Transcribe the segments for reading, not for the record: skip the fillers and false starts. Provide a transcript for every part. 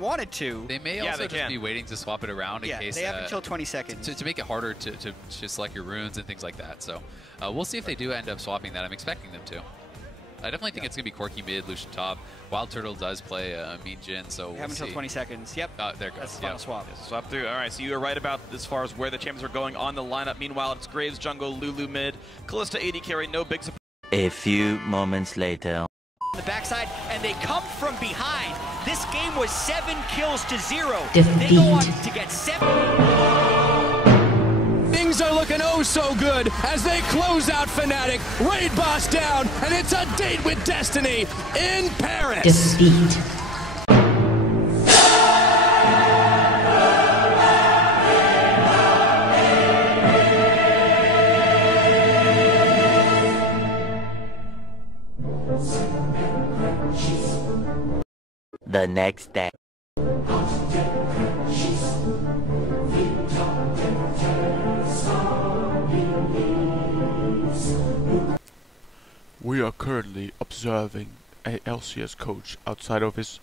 wanted to. They may also just be waiting to swap it around in case. They have until 20 seconds. To make it harder to select your runes and things like that. So we'll see if they do end up swapping that. I'm expecting them to. I definitely think it's going to be Corki mid, Lucian top. Wild Turtle does play Mean Jin, so we have until 20 seconds. Yep. There it goes. That's the final swap. Swap through. All right, so you were right about as far as where the champions are going on the lineup. Meanwhile, it's Graves jungle, Lulu mid, Kalista AD carry, no big surprise. A few moments later. The backside, and they come from behind. This game was 7 kills to 0. Defeat. They go on to get 7. Things are looking oh so good as they close out Fnatic, raid boss down, and it's a date with destiny in Paris. Defeat. The next day. We are currently observing a LCS coach outside of his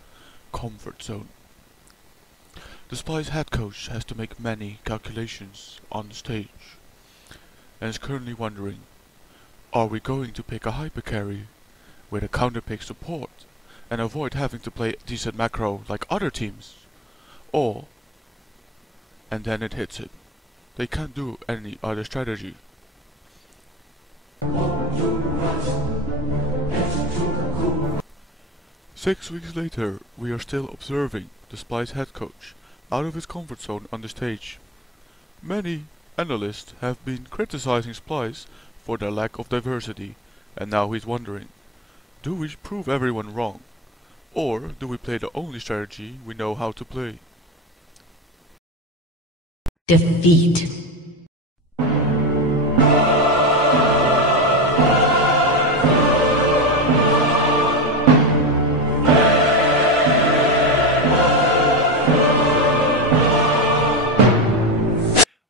comfort zone. The Spy's head coach has to make many calculations on the stage and is currently wondering, are we going to pick a hyper carry with a counter pick support and avoid having to play decent macro like other teams? Or, and then it hits him, they can't do any other strategy. 6 weeks later, we are still observing the Spy's head coach out of his comfort zone on the stage. Many analysts have been criticizing Splice for their lack of diversity, and now he's wondering, do we prove everyone wrong? Or do we play the only strategy we know how to play? Defeat.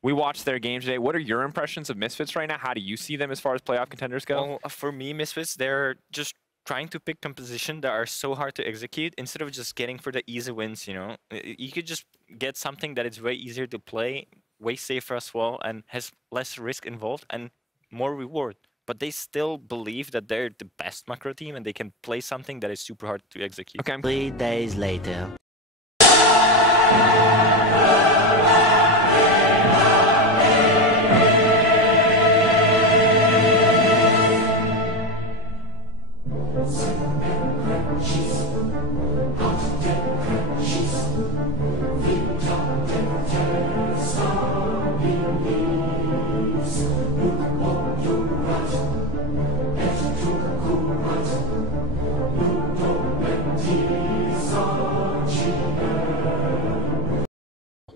We watched their game today. What are your impressions of Misfits right now? How do you see them as far as playoff contenders go? Well, for me, Misfits, they're just trying to pick composition that are so hard to execute instead of just getting for the easy wins, you know. You could just get something that is way easier to play, way safer as well, and has less risk involved and more reward. But they still believe that they're the best macro team and they can play something that is super hard to execute. Okay. 3 days later.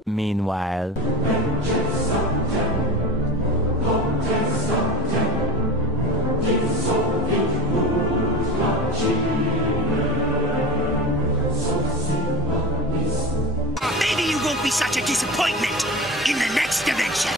Meanwhile, maybe you won't be such a disappointment in the next dimension.